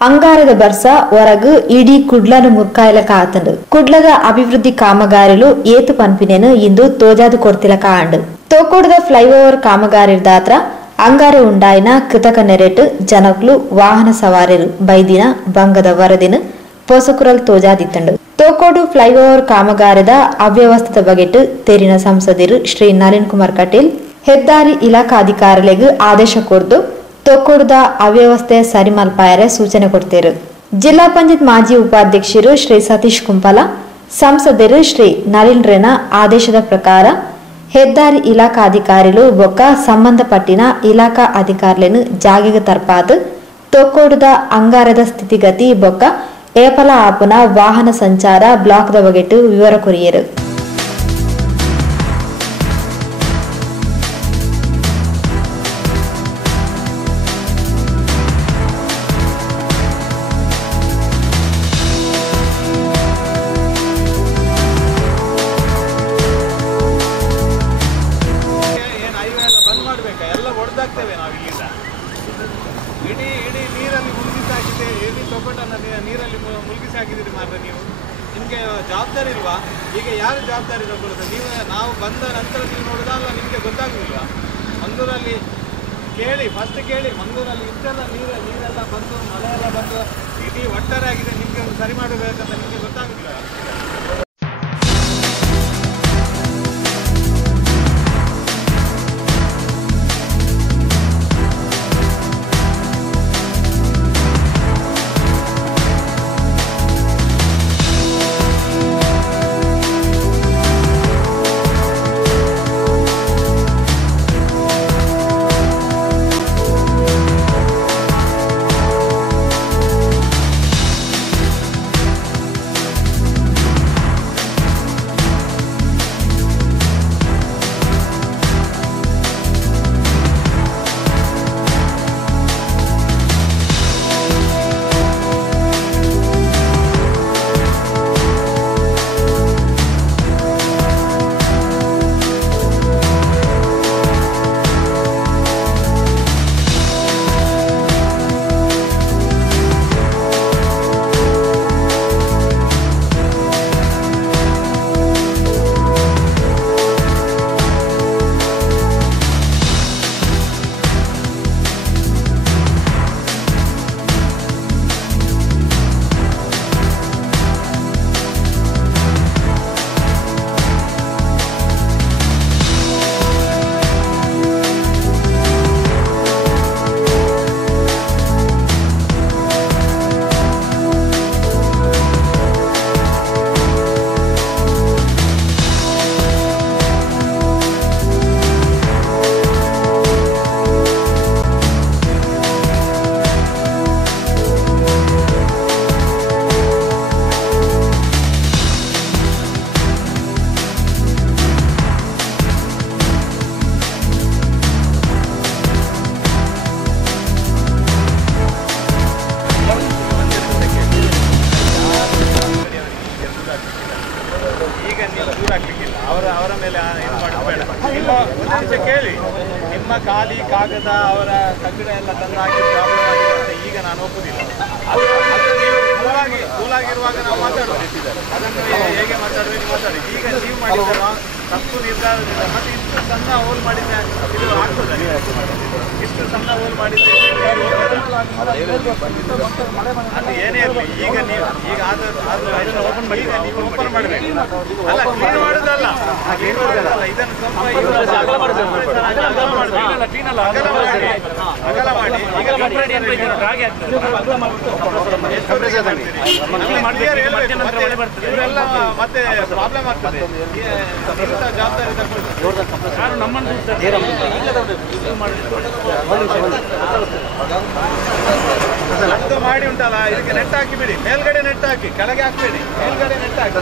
ಅಂಗಾರದ ಬರ್ಸ ಹೊರಗು ಇಡೀ ಕುಡ್ಲನ ಮುರ್ಕಾಯಲ ಕಾತಂಡು ಕುಡ್ಲದ ಅಭಿವೃದ್ಧಿ ಕಾಮಗಾರಿಲು ಏತು ಪನ್ಪಿನೇನು ಇಂದು ತೋಜಾದು ಕೊಡ್ತಿಲ ಕಾಂಡು ತೋಕೋಡದ ಫ್ಲೈಓವರ್ ಕಾಮಗಾರಿದಾತ್ರ ಅಂಗಾರೆ ಉಂಡಾಯಿನ ಕೃತಕ ನೆರೆಟ್ ಜನಕ್ಲು ವಾಹನ ಸವಾರರು ಬೈದಿನ ಬಂಗದ ವರದಿನ ಪೋಸಕುರಲ್ ತೋಜಾದಿತ್ತಂಡು ತೋಕೋಡು ಫ್ಲೈಓವರ್ ಕಾಮಗಾರಿದ ಅವ್ಯವಸ್ಥಿತ ಬಗೆಟ್ ತೆರಿನ ಸಂಸದರು ಶ್ರೀ ನಳಿನ್ ಕುಮಾರ್ ಕಟೀಲ್ ಹೆದ್ದಾರಿ ಇಲಾಖಾಧಿಕಾರಿಗಳಿಗೆ ಆದೇಶ ಕೊಡ್ದು ತೋಕೋಡದ ಅವ್ಯವಸ್ಥೆ ಸರಿ ಮಲ್ಪಾಯರೆ ಸೂಚನೆ ಕೊಡ್ತೇರು. ಜಿಲ್ಲಾ ಪಂಚಾಯತ್ ಮಾಜಿ ಉಪಾಧ್ಯಕ್ಷರು ಶ್ರೀ ಸತೀಶ್ ಕುಂಪಲ ಸಂಸದರು ಶ್ರೀ ನಳಿನ್ ರೇನ ಆದೇಶದ ಪ್ರಕಾರ ಹೆದ್ದಾರಿ ಇಲಾಖಾಧಿಕಾರಿಗಳು ಬೊಕ್ಕ ಸಂಬಂಧಪಟ್ಟಿನ ಇಲಾಖಾ ಅಧಿಕಾರಿಗಳನ್ನು ಜಾಗೆಗೆ ತರ್ಪಾದು ತೋಕೋಡದ ಅಂಗಾರದ ಸ್ಥಿತಿಗತಿ ಬೊಕ್ಕ ಏಪಲ ಆಪನ ವಾಹನ ಸಂಚಾರ ಬ್ಲಾಕ್ದ ಬಗೆಟ್ ವಿವರ ಕೊರಿಯರು. ನೀರಲ್ಲಿ ಮುಳುಗಿಸಿ ಹಾಕಿದ್ದೀರಿ ಮಾರ್ರೆ ನೀವು. ನಿಮಗೆ ಜವಾಬ್ದಾರಿ ಇಲ್ವಾ? ಈಗ ಯಾರು ಜವಾಬ್ದಾರಿ ತಗೊಳ್ಳೋದು? ನೀವು ನಾವು ಬಂದ ನಂತರ ನೀವು ನೋಡೋದಲ್ಲ, ನಿಮಗೆ ಗೊತ್ತಾಗುದಿಲ್ವಾ? ಮಂಗಳೂರಲ್ಲಿ ಕೇಳಿ, ಫಸ್ಟ್ ಕೇಳಿ, ಮಂಗಳೂರಲ್ಲಿ ಇಷ್ಟೆಲ್ಲ ನೀರೆಲ್ಲ ಬಂದು ಮಳೆ ಎಲ್ಲ ಬಂದು ಇಡೀ ಒಟ್ಟಾರೆ ಆಗಿದೆ, ನಿಮಗೆ ಒಂದು ಸರಿ ಮಾಡಬೇಕಂತ ನಿಮಗೆ ಗೊತ್ತಾಗುದಿಲ್ಲ. ಅವರ ಮೇಲೆ ಇದು ಮಾಡೋದು ಬೇಡ. ನಿಮ್ಮ ಒಂದು ನಿಮಿಷ ಕೇಳಿ, ನಿಮ್ಮ ಖಾಲಿ ಕಾಗದ ಅವರ ಕಟ್ಟಡ ಎಲ್ಲ ತಂದು ಹಾಕಿ ಪ್ರಾಬ್ಲಮ್ ಆಗಿದೆ ಅಂತ ಈಗ ನಾನು ಒಪ್ಪುದಿಲ್ಲ. ಅದು ನೀವು ಕೂಲಾಗಿರುವಾಗ ನಾವು ಮಾತಾಡೋದು, ಅದನ್ನು ಹೇಗೆ ಮಾತಾಡಬೇಕು ಮಾತಾಡಿ. ಈಗ ನೀವು ಮಾಡಿದ್ದಲ್ಲ ತಪ್ಪು ನಿರ್ಧಾರದಿಂದ ಮತ್ತೆ ಇಷ್ಟು ಸಣ್ಣ ಹೋಲ್ ಮಾಡಿದ್ದೆ ಇದು ಆಗ್ತದೆ. ಇಷ್ಟು ಸಣ್ಣ ಹೋಲ್ ಮಾಡಿದ್ದೆ ಅದು ಏನೇ ಇರಲಿ, ಈಗ ನೀವು ಈಗ ಈಗ ನೀವು ಓಪನ್ ಮಾಡಬೇಕು. ಅಲ್ಲ ಕ್ಲೀನ್ ಮಾಡೋದಲ್ಲ, ಇದನ್ನು ಸ್ವಲ್ಪ ಅಗಲ ಮಾಡಿ ಮತ್ತೆ ಪ್ರಾಬ್ಲಮ್ ಆಗ್ತದೆ. ಜವಾಬ್ದಾರಿ ಅದು ಮಾಡಿ ಉಂಟಲ್ಲ, ಇದಕ್ಕೆ ನೆಟ್ ಹಾಕಿ ಬಿಡಿ. ಮೇಲ್ಗಡೆ ನೆಟ್ ಹಾಕಿ, ಕೆಳಗೆ ಹಾಕ್ಬೇಡಿ. ಮೇಲ್ಗಡೆ ನೆಟ್ ಹಾಕಿ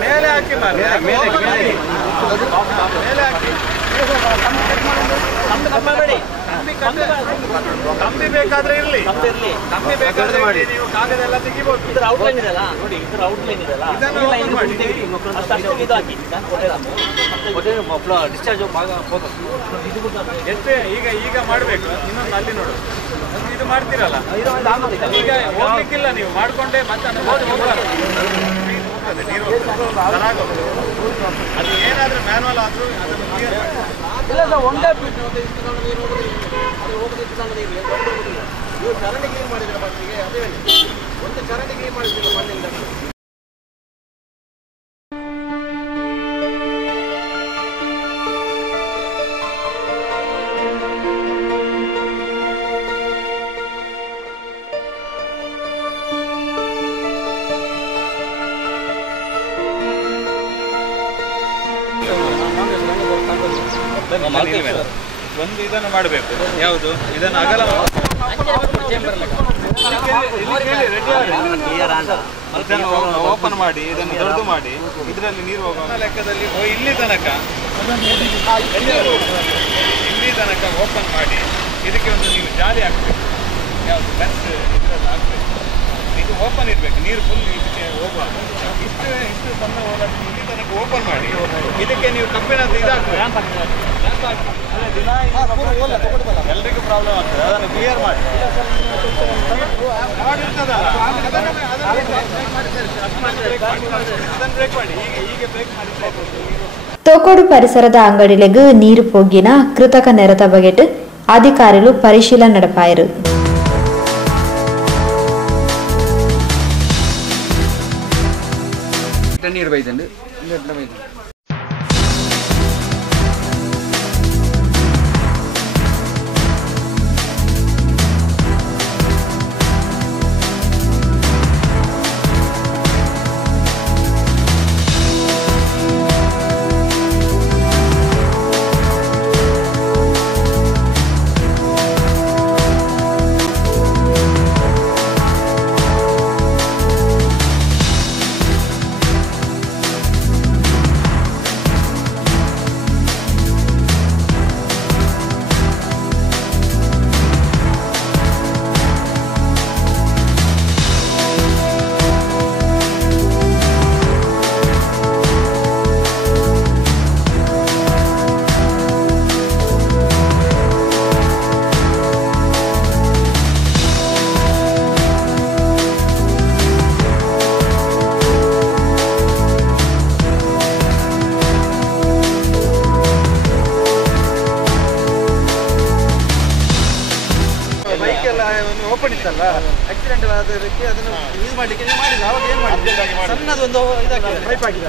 ಮೇಲೆ ಹಾಕಿ ಮೇಲೆ ಹಾಕಿ ಕಂಬಿ ಬೇಕಾದ್ರೆ ಇರಲಿ, ಕಂಬಿ ಬೇಕಾದ್ರೆ ನೀವು ಕಾಗದ ಎಲ್ಲ ತೆಗಿಬಹುದು. ಇದರ ಔಟ್ಲೈನ್ ಇದೆಲ್ಲ ನೋಡಿ, ಇದರ ಔಟ್ಲೈನ್ ಇದೆಲ್ಲ ಡಿಸ್ಚಾರ್ಜ್ ಎಷ್ಟೇ ಈಗ ಮಾಡಬೇಕು. ಇನ್ನೊಂದು ಅಲ್ಲಿ ನೋಡು, ಇದು ಮಾಡ್ತೀರಲ್ಲ, ಈಗ ಹೋಗ್ಲಿಕ್ಕಿಲ್ಲ, ನೀವು ಮಾಡ್ಕೊಂಡೆ ಮತ್ತೆ ನೀರು ಅದು ಏನಾದ್ರೂ ಮ್ಯಾನುವಲ್ ಆದ್ರೂ ಅದನ್ನು ಕ್ಲಿಯರ್ ಮಾಡಿ. ಇಲ್ಲ ಸರ್, ಒಂದೇ ನೀವು ಚರಂಡಿಗೆ ಏನು ಮಾಡಿದ್ರೆ ಫಸ್ಟಿಗೆ ಅದೇ ಒಂದು ಚರಂಡಿಗೆ ಏನು ಮಾಡಿದ್ರೆ ಮಣ್ಣಿಂದ ಒಂದು ಇದನ್ನು ಮಾಡಬೇಕು. ಯಾವುದು ಇದನ್ನು ಅಗಲ ಓಪನ್ ಮಾಡಿ ಇದನ್ನು ದೊಡ್ಡದು ಮಾಡಿ ಇದರಲ್ಲಿ ನೀರು ಹೋಗುವ ಲೆಕ್ಕದಲ್ಲಿ ಇಲ್ಲಿ ತನಕ ಓಪನ್ ಮಾಡಿ ಇದಕ್ಕೆ ಒಂದು ನೀವು ಜಾಲಿ ಹಾಕ್ಬೇಕು. ಯಾವುದು ಲೆಫ್ಟ್ ಇದರಲ್ಲಿ ಹಾಕ್ಬೇಕು. ಇದು ಓಪನ್ ಇರಬೇಕು, ನೀರು ಫುಲ್ ಇದಕ್ಕೆ ಹೋಗುವ ಇಷ್ಟು ಸಣ್ಣ ಹೋದಲ್ಲಿ ಇಲ್ಲಿ ತನಕ ಓಪನ್ ಮಾಡಿ ಇದಕ್ಕೆ ನೀವು ಕಬ್ಬಿಣದ್ದು ಇದಾಗಬೇಕು. ಎಲ್ರಿಗೂ ಪ್ರಾಬ್ಲಮ್ ಆಗ್ತದೆ, ಅದನ್ನು ಕ್ಲಿಯರ್ ಮಾಡಿ. ತೋಕೋಡು పరిసರದ అంగడిలకు నీరు పోగిన కృతక నెరత బగెట్ అధికారులు పరిశీలన నడపారు. ನೀರು ಬೈದಂಡು ಓಪನ್ ಇತ್ತಲ್ಲ ಆಕ್ಸಿಡೆಂಟ್ ಆದದಕ್ಕೆ ಅದನ್ನು ಯೂಸ್ ಮಾಡಲಿಕ್ಕೆ ಮಾಡಿದ್ರು. ಅವಾಗ ಏನು ಮಾಡಿದ್ರು, ಸಣ್ಣದೊಂದು ಇದಾಗಿದೆ,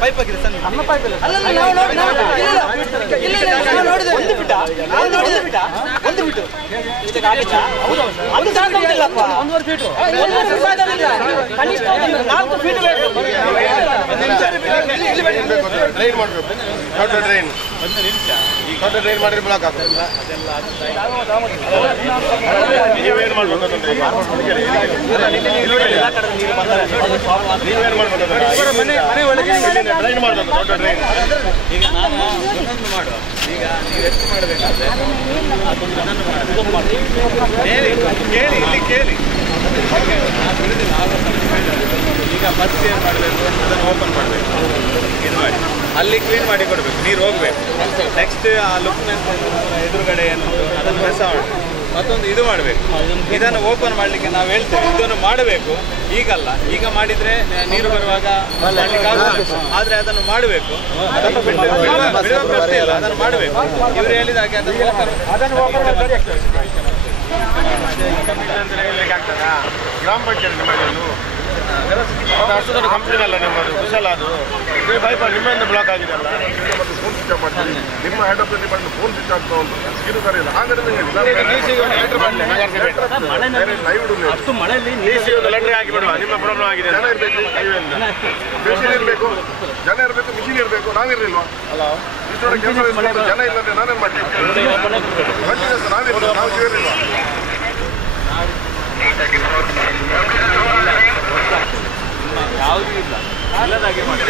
ಪೈಪ್ ಆಗಿದೆ ಸಣ್ಣ. ನಮ್ಮ ಪೈಪ್ ಇಲ್ಲ, ಒಂದು ಬಿಟ್ಟ ಒಂದು ಬಿಟ್ಟು ಅದು ಸಾಕಾಗುದಿಲ್ಲಪ್ಪ. 1.5 ಫೀಟು ಕನಿಷ್ಠ 4 ಫೀಟ್ ಬೇಕು. ಡ್ರೈನ್ ಮಾಡಬೇಕು, ದೊಡ್ಡ ಡ್ರೈನ್. ಈ ದೊಡ್ಡ ಡ್ರೈನ್ ಮಾಡಿದ್ರೆ ಬ್ಲಾಕ್ ಆಗ್ತದೆ. ನೀವೇನು ಮಾಡ್ಬೇಕು ಮನೆ ಒಳಗೆ ಡ್ರೈನ್ ಮಾಡಬೇಕು, ದೊಡ್ಡ ಡ್ರೈನ್. ಈಗ ನಾನು ಇನ್ನೊಂದು ಮಾಡುವ. ಈಗ ನೀವು ಎಷ್ಟು ಮಾಡಬೇಕಾದ್ರೆ ಕೇಳಿ ಇಲ್ಲಿ ಕೇಳಿ. ಈಗ ಫಸ್ಟ್ ಏನು ಮಾಡಬೇಕು, ಅದನ್ನು ಓಪನ್ ಮಾಡಬೇಕು, ಇದು ಮಾಡಿ ಅಲ್ಲಿ ಕ್ಲೀನ್ ಮಾಡಿ ಕೊಡಬೇಕು, ನೀರು ಹೋಗ್ಬೇಕು. ನೆಕ್ಸ್ಟ್ ಆ ಲುಕ್ನೆಸ್ ಎದುರುಗಡೆ ಏನು ಅದನ್ನು ಮೆಸ ಮಾಡಬೇಕು. ಮತ್ತೊಂದು ಇದು ಮಾಡಬೇಕು, ಇದನ್ನು ಓಪನ್ ಮಾಡಲಿಕ್ಕೆ ನಾವು ಹೇಳ್ತೇವೆ ಇದನ್ನು ಮಾಡಬೇಕು. ಈಗಲ್ಲ, ಈಗ ಮಾಡಿದರೆ ನೀರು ಬರುವಾಗ ಮಾಡಲಿಕ್ಕೆ ಆಗುದಿಲ್ಲ. ಆದರೆ ಅದನ್ನು ಮಾಡಬೇಕು, ಅದನ್ನು ಬಿಡುವ ಪ್ರಶ್ನೆ ಇಲ್ಲ, ಅದನ್ನು ಮಾಡಬೇಕು. ಇವರು ಹೇಳಿದ ಹಾಗೆ ಅದನ್ನು ಓಪನ್ ಆಗ್ತದಾ? ಗ್ರಾಮ ಪಂಚಾಯತ್ ಮಾಡಿದ್ದು ಅಷ್ಟು ದೊಡ್ಡ ಕಂಪ್ನಿ ಅಲ್ಲ ನಿಮ್ಮದು, ಕುಶಲ ಅದು. ಪೈಪ್ ನಿಮ್ಮೆಂದ ಬ್ಲಾಕ್ ಆಗಿದೆ ಅಲ್ಲ, ಮತ್ತು ಫೋನ್ ಸ್ವಿಚ್ ಆಫ್ ಮಾಡ್ತೀವಿ. ನಿಮ್ಮ head of department phone switch ಆಗ್ತಾ ಉಂಟು, ಇದು ಸರಿ ಇಲ್ಲ. ಹಾಗಾದ್ರೆ ಅಷ್ಟು ಮಳೆಯಲ್ಲಿ ಲೆಟರ್ ಹಾಕಿ ಬಿಡುವ, ನಿಮ್ಮ ಪ್ರಾಬ್ಲಮ್ ಆಗಿದೆ. ಜನ ಇರಬೇಕು, ಮಿಷಿನ್ ಇರಬೇಕು, ಜನ ಇರಬೇಕು, ಮಿಷಿನ್ ಇರಬೇಕು. ನಾವಿರಲಿಲ್ವಾ ಅಲ್ಲ? ಇಷ್ಟೊಂದು ಕೆಲಸ ಜನ ಇಲ್ಲಂದ್ರೆ ನಾನೇನು ಮಾಡ್ತೀವಿ? ನಾವು ಸೇರಿಲ್ವಾ? ಯಾವುದೂ ಇಲ್ಲ, ಇಲ್ಲದಾಗೆ ಮಾಡಿ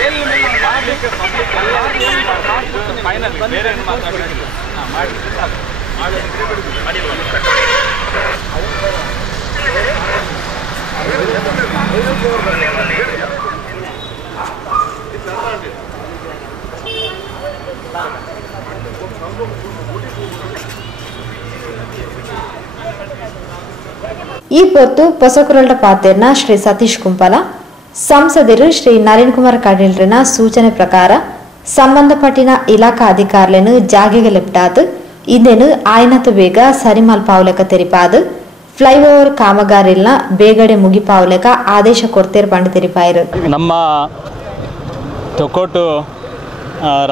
ಫೈನಲ್ ಬೇರೆ ಏನು ಮಾತಾಡೋದಿಲ್ಲ. ಮಾಡಿದ್ರೆ ಸಾಕು. ಆಗದಿದ್ರೆ ಬಿಡುದಿಲ್ಲ. ಈ ಹೊತ್ತು ಪೊಸಕುರಳ ಪಾತೆರ್ನ ಶ್ರೀ ಸತೀಶ್ ಕುಂಪಲ ಸಂಸದರು ಶ್ರೀ ನಳಿನ್ ಕುಮಾರ್ ಕಟೀಲ್ರನ ಸೂಚನೆ ಪ್ರಕಾರ ಸಂಬಂಧಪಟ್ಟಿನ ಇಲಾಖಾ ಅಧಿಕಾರುలను ಜಾಗೆಗೆ ಲೆಪ್ಟಾದ್ ಇಂದೇನು ಆಯ್ನತು ಬೇಗ ಸರಿಮಲ್ಪಾವಲೆಕ ತೆರಿಪಾದ್ ಫ್ಲೈಓವರ್ ಕಾಮಗಾರಿಲ್ನ ಬೇಗಡೆ ಮುಗಿಪಾವಲೆಕ ಆದೇಶ ಕೊಡ್ತೇರ್ ಪಂಡು ತೆರಿಪಾಯಿರು. ನಮ್ಮ ತೊಕ್ಕೋಟು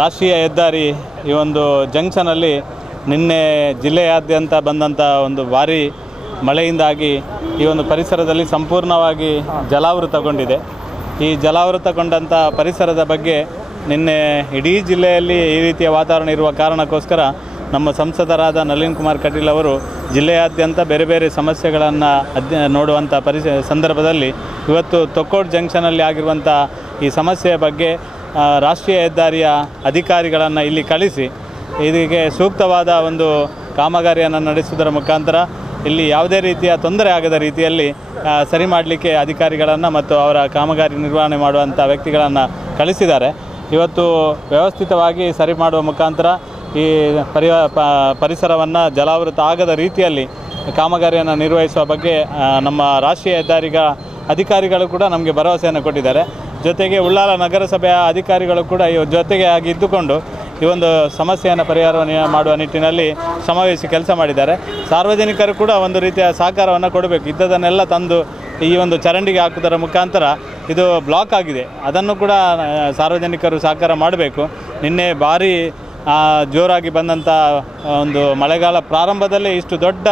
ರಾಷ್ಟ್ರೀಯ ಹೆದ್ದಾರಿ ಈ ಒಂದು ಜಂಕ್ಷನಲ್ಲಿ ನಿನ್ನೆ ಜಿಲ್ಲೆಯಾದ್ಯಂತ ಬಂದಂಥ ಒಂದು ಭಾರಿ ಮಳೆಯಿಂದಾಗಿ ಈ ಒಂದು ಪರಿಸರದಲ್ಲಿ ಸಂಪೂರ್ಣವಾಗಿ ಜಲಾವೃತಗೊಂಡಿದೆ. ಈ ಜಲಾವೃತಗೊಂಡಂಥ ಪರಿಸರದ ಬಗ್ಗೆ ನಿನ್ನೆ ಇಡೀ ಜಿಲ್ಲೆಯಲ್ಲಿ ಈ ರೀತಿಯ ವಾತಾವರಣ ಇರುವ ಕಾರಣಕ್ಕೋಸ್ಕರ ನಮ್ಮ ಸಂಸದರಾದ ನಳಿನ್ ಕುಮಾರ್ ಕಟೀಲ್ ಅವರು ಜಿಲ್ಲೆಯಾದ್ಯಂತ ಬೇರೆ ಬೇರೆ ಸಮಸ್ಯೆಗಳನ್ನು ನೋಡುವಂಥ ಸಂದರ್ಭದಲ್ಲಿ ಇವತ್ತು ತೊಕ್ಕೋಟ್ ಜಂಕ್ಷನಲ್ಲಿ ಆಗಿರುವಂಥ ಈ ಸಮಸ್ಯೆಯ ಬಗ್ಗೆ ರಾಷ್ಟ್ರೀಯ ಹೆದ್ದಾರಿಯ ಅಧಿಕಾರಿಗಳನ್ನು ಇಲ್ಲಿ ಕಳಿಸಿ ಇದಕ್ಕೆ ಸೂಕ್ತವಾದ ಒಂದು ಕಾಮಗಾರಿಯನ್ನು ನಡೆಸುವುದರ ಮುಖಾಂತರ ಇಲ್ಲಿ ಯಾವುದೇ ರೀತಿಯ ತೊಂದರೆ ಆಗದ ರೀತಿಯಲ್ಲಿ ಸರಿ ಮಾಡಲಿಕ್ಕೆ ಅಧಿಕಾರಿಗಳನ್ನು ಮತ್ತು ಅವರ ಕಾಮಗಾರಿ ನಿರ್ವಹಣೆ ಮಾಡುವಂಥ ವ್ಯಕ್ತಿಗಳನ್ನು ಕಳಿಸಿದ್ದಾರೆ. ಇವತ್ತು ವ್ಯವಸ್ಥಿತವಾಗಿ ಸರಿ ಮಾಡುವ ಮುಖಾಂತರ ಈ ಪರಿಸರವನ್ನು ಜಲಾವೃತ ಆಗದ ರೀತಿಯಲ್ಲಿ ಕಾಮಗಾರಿಯನ್ನು ನಿರ್ವಹಿಸುವ ಬಗ್ಗೆ ನಮ್ಮ ರಾಷ್ಟ್ರೀಯ ಹೆದ್ದಾರಿಗ ಅಧಿಕಾರಿಗಳು ಕೂಡ ನಮಗೆ ಭರವಸೆಯನ್ನು ಕೊಟ್ಟಿದ್ದಾರೆ. ಜೊತೆಗೆ ಉಳ್ಳಾಲ ನಗರಸಭೆಯ ಅಧಿಕಾರಿಗಳು ಕೂಡ ಜೊತೆಗೆ ಆಗಿ ಇದ್ದುಕೊಂಡು ಈ ಒಂದು ಸಮಸ್ಯೆಯನ್ನು ಪರಿಹಾರ ಮಾಡುವ ನಿಟ್ಟಿನಲ್ಲಿ ಶ್ರಮವಹಿಸಿ ಕೆಲಸ ಮಾಡಿದ್ದಾರೆ. ಸಾರ್ವಜನಿಕರು ಕೂಡ ಒಂದು ರೀತಿಯ ಸಹಕಾರವನ್ನು ಕೊಡಬೇಕು. ಇದ್ದದನ್ನೆಲ್ಲ ತಂದು ಈ ಒಂದು ಚರಂಡಿಗೆ ಹಾಕುವುದರ ಮುಖಾಂತರ ಇದು ಬ್ಲಾಕ್ ಆಗಿದೆ, ಅದನ್ನು ಕೂಡ ಸಾರ್ವಜನಿಕರು ಸಹಕಾರ ಮಾಡಬೇಕು. ನಿನ್ನೆ ಭಾರಿ ಜೋರಾಗಿ ಬಂದಂಥ ಒಂದು ಮಳೆಗಾಲ ಪ್ರಾರಂಭದಲ್ಲೇ ಇಷ್ಟು ದೊಡ್ಡ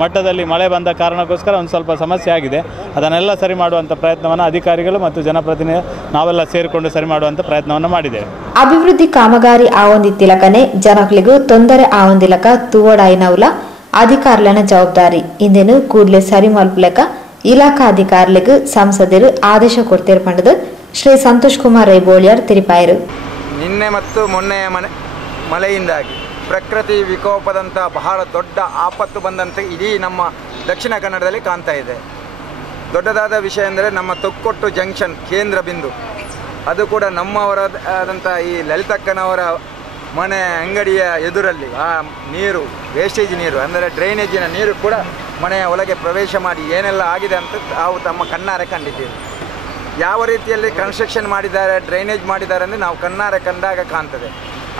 ಮಟ್ಟದಲ್ಲಿ ಮಳೆ ಬಂದ ಕಾರಣಕ್ಕೋಸ್ಕರ ಒಂದು ಸ್ವಲ್ಪ ಸಮಸ್ಯೆ ಆಗಿದೆ. ಅದನ್ನೆಲ್ಲ ಸರಿ ಮಾಡುವಂಥ ಪ್ರಯತ್ನವನ್ನು ಅಧಿಕಾರಿಗಳು ಮತ್ತು ಜನಪ್ರತಿನಿಧಿ ನಾವೆಲ್ಲ ಸೇರಿಕೊಂಡು ಸರಿ ಮಾಡುವಂಥ ಪ್ರಯತ್ನವನ್ನು ಮಾಡಿದ್ದೇವೆ. ಅಭಿವೃದ್ಧಿ ಕಾಮಗಾರಿ ಆವೊಂದಿತ್ತಿಲಕನೆ ಜನಗಳಿಗೂ ತೊಂದರೆ ಆವೊಂದಿಲಕ ತೂವಡಾಯಿನವುಲ ಅಧಿಕಾರುಲನ ಜವಾಬ್ದಾರಿ ಇಂದೇನು ಕೂಡಲೇ ಸರಿ ಮಲ್ಪಲೆಕ ಇಲಾಖಾ ಅಧಿಕಾರಿಗಳಿಗೆ ಸಂಸದರು ಆದೇಶ ಕೊಡ್ತೇರು ಪಂಡದು ಶ್ರೀ ಸಂತೋಷ್ ಕುಮಾರ್ ರೇಬೋಳಿಯರ್ ತಿರುಪಾಯರು. ನಿನ್ನೆ ಮತ್ತು ಮೊನ್ನೆಯ ಮಳೆಯಿಂದಾಗಿ ಪ್ರಕೃತಿ ವಿಕೋಪದಂಥ ಬಹಳ ದೊಡ್ಡ ಆಪತ್ತು ಬಂದಂತೆ ಇಡೀ ನಮ್ಮ ದಕ್ಷಿಣ ಕನ್ನಡದಲ್ಲಿ ಕಾಣ್ತಾ ಇದೆ. ದೊಡ್ಡದಾದ ವಿಷಯ ಅಂದರೆ ನಮ್ಮ ತೊಕ್ಕೊಟ್ಟು ಜಂಕ್ಷನ್ ಕೇಂದ್ರ ಬಿಂದು, ಅದು ಕೂಡ ನಮ್ಮವರಾದಂಥ ಈ ಲಲಿತಕ್ಕನವರ ಮನೆ ಅಂಗಡಿಯ ಎದುರಲ್ಲಿ ಆ ನೀರು, ವೇಸ್ಟೇಜ್ ನೀರು ಅಂದರೆ ಡ್ರೈನೇಜಿನ ನೀರು ಕೂಡ ಮನೆಯ ಒಳಗೆ ಪ್ರವೇಶ ಮಾಡಿ ಏನೆಲ್ಲ ಆಗಿದೆ ಅಂತ ನಾವು ತಮ್ಮ ಕಣ್ಣಾರೆ ಕಂಡಿದ್ದೀವಿ. ಯಾವ ರೀತಿಯಲ್ಲಿ ಕನ್ಸ್ಟ್ರಕ್ಷನ್ ಮಾಡಿದ್ದಾರೆ, ಡ್ರೈನೇಜ್ ಮಾಡಿದ್ದಾರೆ ಅಂದರೆ ನಾವು ಕಣ್ಣಾರೆ ಕಂಡಾಗ ಕಾಣ್ತದೆ.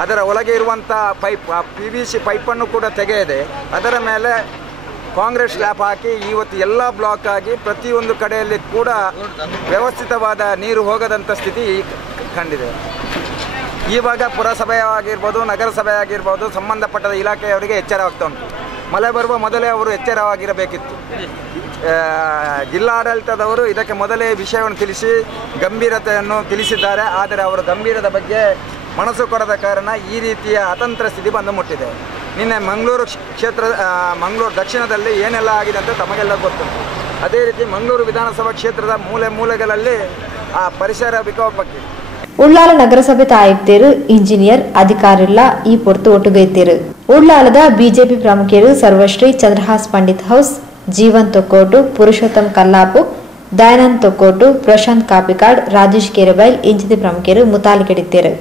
ಅದರ ಒಳಗೆ ಇರುವಂಥ ಪೈಪ್, PVC ಪೈಪನ್ನು ಕೂಡ ತೆಗೆಯದೆ ಅದರ ಮೇಲೆ ಕಾಂಕ್ರೀಟ್ ಸ್ಲ್ಯಾಬ್ ಹಾಕಿ ಇವತ್ತು ಎಲ್ಲ ಬ್ಲಾಕ್ ಆಗಿ ಪ್ರತಿಯೊಂದು ಕಡೆಯಲ್ಲಿ ಕೂಡ ವ್ಯವಸ್ಥಿತವಾದ ನೀರು ಹೋಗದಂಥ ಸ್ಥಿತಿ ಕಂಡಿದೆ. ಇವಾಗ ಪುರಸಭೆ ಆಗಿರ್ಬೋದು, ನಗರಸಭೆ ಆಗಿರ್ಬೋದು, ಸಂಬಂಧಪಟ್ಟ ಇಲಾಖೆಯವರಿಗೆ ಎಚ್ಚರವಾಗ್ತಾ ಉಂಟು. ಮಳೆ ಬರುವ ಮೊದಲೇ ಅವರು ಎಚ್ಚರವಾಗಿರಬೇಕಿತ್ತು. ಜಿಲ್ಲಾಡಳಿತದವರು ಇದಕ್ಕೆ ಮೊದಲೇ ವಿಷಯವನ್ನು ತಿಳಿಸಿ ಗಂಭೀರತೆಯನ್ನು ತಿಳಿಸಿದ್ದಾರೆ. ಆದರೆ ಅವರು ಗಂಭೀರದ ಬಗ್ಗೆ ಮನಸ್ಸು ಕೊಡದ ಕಾರಣ ಈ ರೀತಿಯ ಅತಂತ್ರ ಸ್ಥಿತಿ ಬಂದು ಮುಟ್ಟಿದೆ. ನಿನ್ನೆ ಮಂಗಳೂರು ದಕ್ಷಿಣದಲ್ಲಿ ಏನೆಲ್ಲ ಆಗಿದೆ ಅಂತ ತಮಗೆಲ್ಲ ಗೊತ್ತುಂಟು. ಅದೇ ರೀತಿ ಮಂಗಳೂರು ವಿಧಾನಸಭಾ ಕ್ಷೇತ್ರದ ಮೂಲೆ ಮೂಲೆಗಳಲ್ಲಿ ಆ ಪರಿಸರ ವಿಕೋಪಕ್ಕೆ ಉಳ್ಳಾಲ ನಗರಸಭೆ ಆಯುಕ್ತರು, ಇಂಜಿನಿಯರ್, ಅಧಿಕಾರಿಗಳ ಈ ಪೊರ್ತು ಒಟ್ಟುಗೈತಿರು. ಉಳ್ಳಾಲದ ಬಿಜೆಪಿ ಪ್ರಮುಖರು ಸರ್ವಶ್ರೀ ಚಂದ್ರಹಾಸ್ ಪಂಡಿತ್ ಹೌಸ್, ಜೀವನ್ ತೊಕ್ಕೋಟು, ಪುರುಷೋತ್ತಮ್ ಕಲ್ಲಾಪು, ದಯಾನಂದ್ ತೊಕ್ಕೋಟು, ಪ್ರಶಾಂತ್ ಕಾಪಿಕಾಡ್, ರಾಜೇಶ್ ಕೇರಬೈಲ್ ಇಂಚಿನ ಪ್ರಮುಖರು ಮುತಾಲಿಕೆಡಿತ್ತರು.